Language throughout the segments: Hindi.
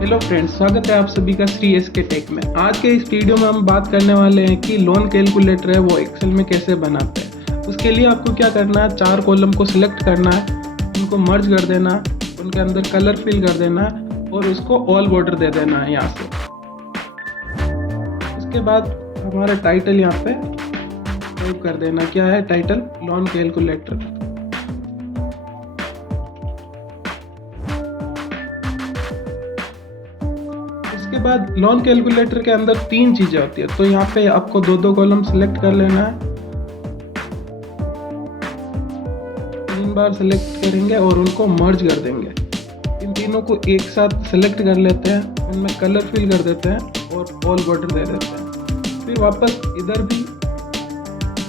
हेलो फ्रेंड्स, स्वागत है आप सभी का श्री एस के टेक में। आज के इस वीडियो में हम बात करने वाले हैं कि लोन कैलकुलेटर है वो एक्सेल में कैसे बनाते हैं। उसके लिए आपको क्या करना है, 4 कॉलम को सिलेक्ट करना है, उनको मर्ज कर देना है, उनके अंदर कलर फिल कर देना है और उसको ऑल बॉर्डर दे देना है यहाँ से। उसके बाद हमारा टाइटल यहाँ पे टाइप कर देना, क्या है टाइटल, लोन कैलकुलेटर। इसके बाद लोन कैलकुलेटर के अंदर 3 चीजें होती है, तो यहाँ पे आपको 2 कॉलम सिलेक्ट कर लेना है। 3 बार सिलेक्ट करेंगे और उनको मर्ज कर देंगे। इन तीनों को एक साथ सिलेक्ट कर लेते हैं, उनमें कलर फिल कर देते हैं और ऑल बॉर्डर दे देते हैं। फिर वापस इधर भी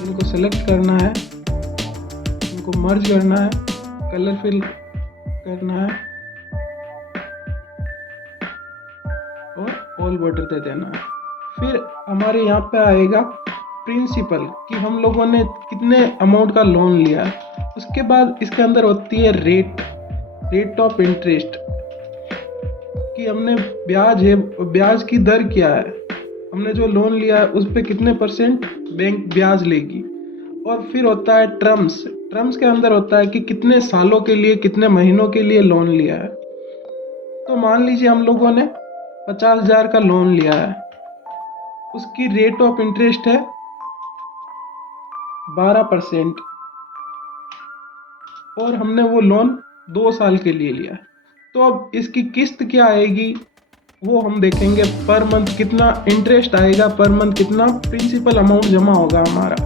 इनको सिलेक्ट करना है, इनको मर्ज करना है, कलर फिल करना है और ऑल बॉर्डर दे देना है। फिर हमारे यहाँ पे आएगा प्रिंसिपल कि हम लोगों ने कितने अमाउंट का लोन लिया है। उसके बाद इसके अंदर होती है रेट ऑफ इंटरेस्ट कि हमने ब्याज की दर क्या है, हमने जो लोन लिया है उस पे कितने % बैंक ब्याज लेगी। और फिर होता है टर्म्स के अंदर होता है कि कितने सालों के लिए, कितने महीनों के लिए लोन लिया है। तो मान लीजिए हम लोगों ने 50,000 का लोन लिया है, उसकी रेट ऑफ इंटरेस्ट है 12% और हमने वो लोन 2 साल के लिए लिया है। तो अब इसकी किस्त क्या आएगी वो हम देखेंगे, पर मंथ कितना इंटरेस्ट आएगा, पर मंथ कितना प्रिंसिपल अमाउंट जमा होगा हमारा।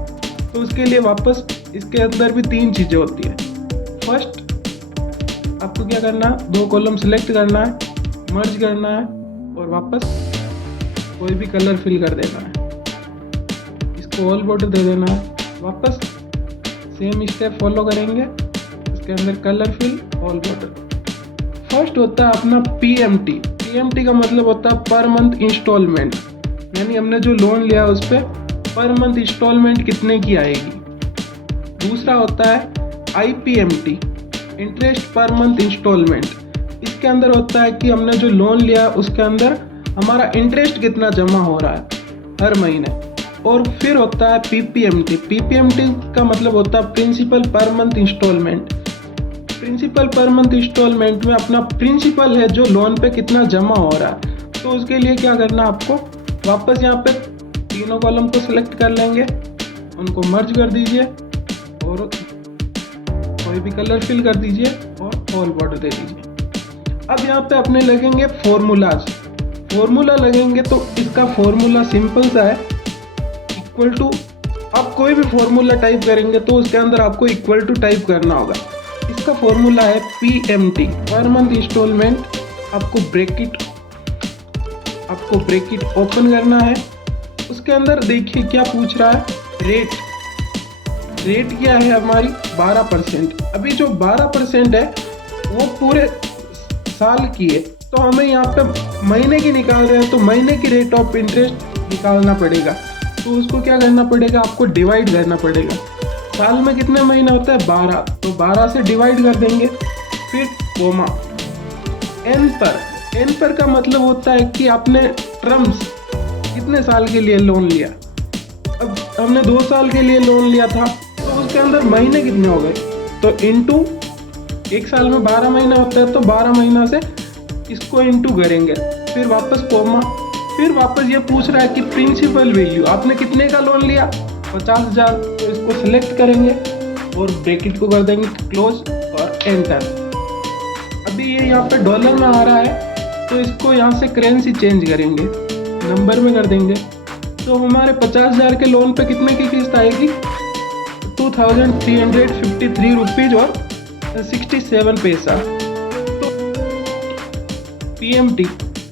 तो उसके लिए वापस इसके अंदर भी 3 चीज़ें होती है। फर्स्ट आपको क्या करना है, 2 कॉलम सिलेक्ट करना है, मर्ज करना है और वापस कोई भी कलर फिल कर देना है, इसको ऑल बॉर्डर दे देना है। वापस सेम स्टेप फॉलो करेंगे, इसके अंदर colour fill, all border. First होता है अपना पीएमटी का मतलब होता है पर मंथ इंस्टॉलमेंट, यानी हमने जो लोन लिया उस पर पर मंथ इंस्टॉलमेंट कितने की आएगी। दूसरा होता है IPMT, interest per month instalment. इसके अंदर होता है कि हमने जो लोन लिया उसके अंदर हमारा इंटरेस्ट कितना जमा हो रहा है हर महीने। और फिर होता है पीपीएमटी का मतलब होता है principal per month instalment. Principal per month instalment में अपना प्रिंसिपल है जो लोन पे कितना जमा हो रहा है। तो उसके लिए क्या करना, आपको वापस यहाँ पे 3 कॉलम को सिलेक्ट कर लेंगे, उनको मर्ज कर दीजिए और कोई भी कलर फिल कर दीजिए और ऑल बॉर्डर दे दीजिए। अब यहाँ पे अपने लगेंगे फॉर्मूला लगेंगे। तो इसका फॉर्मूला सिंपल सा है, इक्वल टू, आप कोई भी फॉर्मूला टाइप करेंगे तो उसके अंदर आपको इक्वल टू टाइप करना होगा। इसका फॉर्मूला है पीएमटी, पर मंथ इंस्टॉलमेंट। आपको ब्रैकेट ओपन करना है। उसके अंदर देखिए क्या पूछ रहा है, रेट क्या है हमारी 12%। अभी जो 12% है वो पूरे साल की है, तो हमें यहाँ पे महीने की निकाल रहे हैं तो महीने की रेट ऑफ इंटरेस्ट निकालना पड़ेगा। तो उसको क्या करना पड़ेगा, आपको डिवाइड करना पड़ेगा। साल में कितने महीने होता है, 12, तो 12 से डिवाइड कर देंगे। फिर कोमा, एन पर का मतलब होता है कि आपने टर्म्स कितने साल के लिए लोन लिया। अब हमने 2 साल के लिए लोन लिया था तो उसके अंदर महीने कितने हो गए, तो इनटू, एक साल में 12 महीना होता है तो 12 महीना से इसको इनटू करेंगे। फिर वापस कोमा, फिर वापस ये पूछ रहा है कि प्रिंसिपल वैल्यू आपने कितने का लोन लिया, 50,000। तो इसको सिलेक्ट करेंगे और ब्रैकेट को कर देंगे क्लोज और एंटर। अभी ये यहाँ पे डॉलर में आ रहा है तो इसको यहाँ से करेंसी चेंज करेंगे, नंबर में कर देंगे। तो हमारे 50,000 के लोन पे कितने की किस्त आएगी, 2,353 रुपीज और 67 पैसा। तो पीएमटी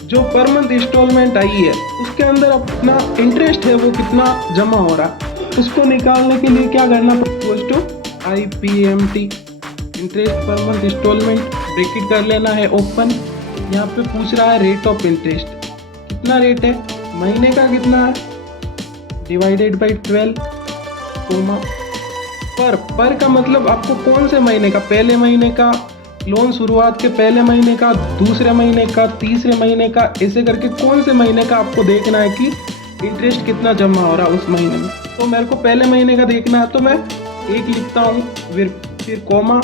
जो पर मंथ इंस्टॉलमेंट आई है उसके अंदर अपना इंटरेस्ट है वो कितना जमा हो रहा है, उसको निकालने के लिए क्या करना पड़ेगा, IPMT, interest per month instalment, bracket कर लेना है ओपन। यहाँ पे पूछ रहा है रेट ऑफ इंटरेस्ट, कितना रेट है, महीने का कितना है, डिवाइडेड बाई 12, कोमा। पर का मतलब आपको कौन से महीने का, पहले महीने का, लोन शुरुआत के पहले महीने का, दूसरे महीने का, तीसरे महीने का, ऐसे करके कौन से महीने का आपको देखना है कि इंटरेस्ट कितना जमा हो रहा है उस महीने में। तो मेरे को पहले महीने का देखना है, तो मैं 1 लिखता हूँ, फिर कोमा,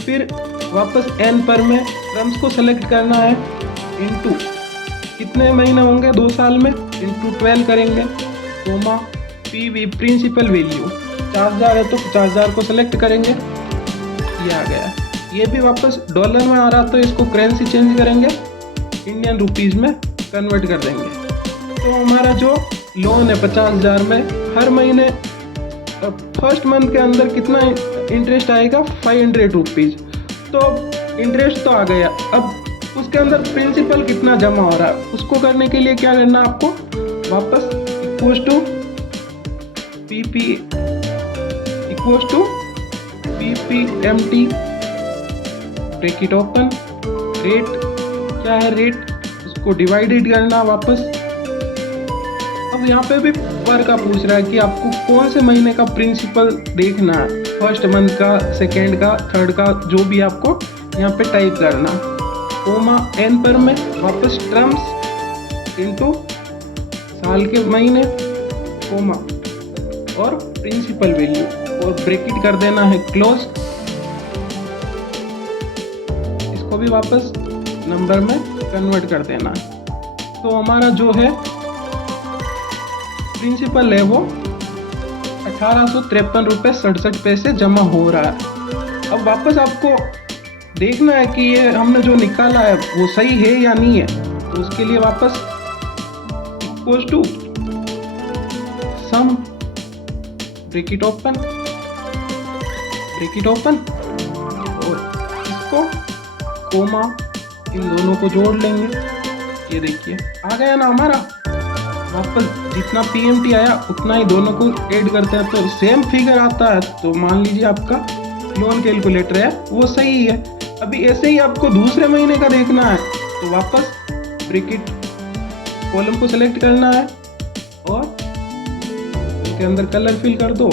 फिर वापस एन पर में टर्म्स को सेलेक्ट करना है, इनटू कितने महीने होंगे 2 साल में, इनटू 12 करेंगे, कोमा पीवी प्रिंसिपल वैल्यू 50,000 है तो 50,000 को सेलेक्ट करेंगे, ये आ गया। ये भी वापस डॉलर में आ रहा तो इसको करेंसी चेंज करेंगे, इंडियन रुपीज़ में कन्वर्ट कर देंगे। तो हमारा जो लोन है 50,000 में, हर महीने फर्स्ट मंथ के अंदर कितना इंटरेस्ट आएगा, 500 रुपीज़। तो इंटरेस्ट तो आ गया, अब उसके अंदर प्रिंसिपल कितना जमा हो रहा है उसको करने के लिए क्या करना है आपको, वापस equals to PPMT, bracket open, rate क्या है, रेट उसको डिवाइडेड करना वापस। अब यहाँ पे भी पर का पूछ रहा है कि आपको कौन से महीने का प्रिंसिपल देखना है, फर्स्ट मंथ का, सेकेंड का, थर्ड का, जो भी आपको यहाँ पे टाइप करना, कोमा एन पर में वापस टर्म्स इनटू साल के महीने, कोमा और प्रिंसिपल वैल्यू, और ब्रैकेट कर देना है क्लोज। इसको भी वापस नंबर में कन्वर्ट कर देना है। तो हमारा जो है प्रिंसिपल है वो 1853 रुपये 67 पैसे जमा हो रहा है। अब वापस आपको देखना है कि ये हमने जो निकाला है वो सही है या नहीं है। तो उसके लिए वापस equals to sum, bracket open, और इसको कोमा इन दोनों को जोड़ लेंगे। ये देखिए आ गया ना हमारा, वापस जितना पीएमटी आया उतना ही दोनों को ऐड करते हैं तो सेम फिगर आता है। तो मान लीजिए आपका लोन कैलकुलेटर है वो सही है। अभी ऐसे ही आपको दूसरे महीने का देखना है तो वापस ब्रैकेट कॉलम को सेलेक्ट करना है और इसके अंदर कलर फिल कर दो,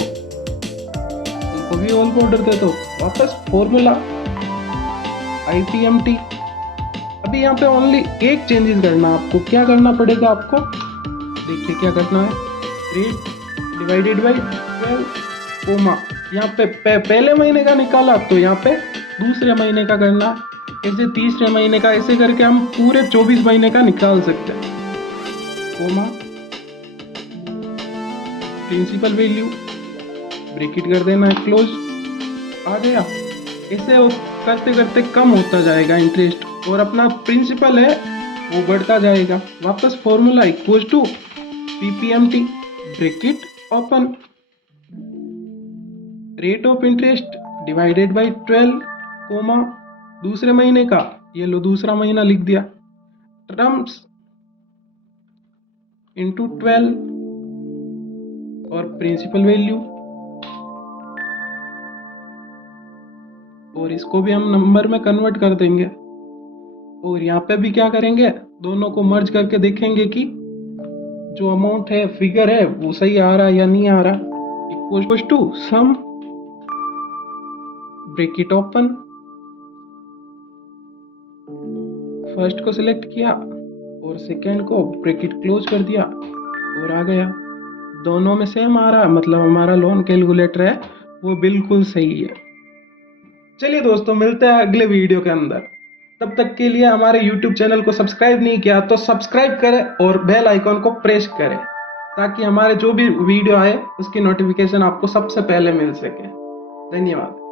इसको भी ऑल बॉर्डर दे दो, वापस फॉर्मूला IPMT। अभी यहाँ पे ओनली एक चेंजेस करना है आपको। क्या करना पड़ेगा आपको, देखिए क्या करना है, रेट डिवाइडेड बाई 12, कोमा यहाँ पे पहले महीने का निकाला तो यहाँ पे दूसरे महीने का करना, ऐसे तीसरे महीने का, ऐसे करके हम पूरे 24 महीने का निकाल सकते हैं। कोमा प्रिंसिपल वैल्यू, ब्रैकेट कर देना है क्लोज, आ गया। ऐसे करते करते कम होता जाएगा इंटरेस्ट और अपना प्रिंसिपल है वो बढ़ता जाएगा। वापस formula equals to PPMT, bracket open, rate of interest divided by 12, comma दूसरे महीने का, ये लो दूसरा महीना लिख दिया, टर्म्स इंटू 12 और प्रिंसिपल वैल्यू, और इसको भी हम नंबर में कन्वर्ट कर देंगे। और यहाँ पे भी क्या करेंगे, दोनों को मर्ज करके देखेंगे कि जो अमाउंट है, फिगर है, वो सही आ रहा है या नहीं आ रहा। Equals to sum, bracket open, first को सिलेक्ट किया और सेकेंड को ब्रैकेट क्लोज कर दिया और आ गया। दोनों में सेम आ रहा है, मतलब हमारा लोन कैलकुलेटर है वो बिल्कुल सही है। चलिए दोस्तों, मिलते हैं अगले वीडियो के अंदर। तब तक के लिए हमारे YouTube चैनल को सब्सक्राइब नहीं किया तो सब्सक्राइब करें और बेल आइकॉन को प्रेस करें ताकि हमारे जो भी वीडियो आए उसकी नोटिफिकेशन आपको सबसे पहले मिल सके। धन्यवाद।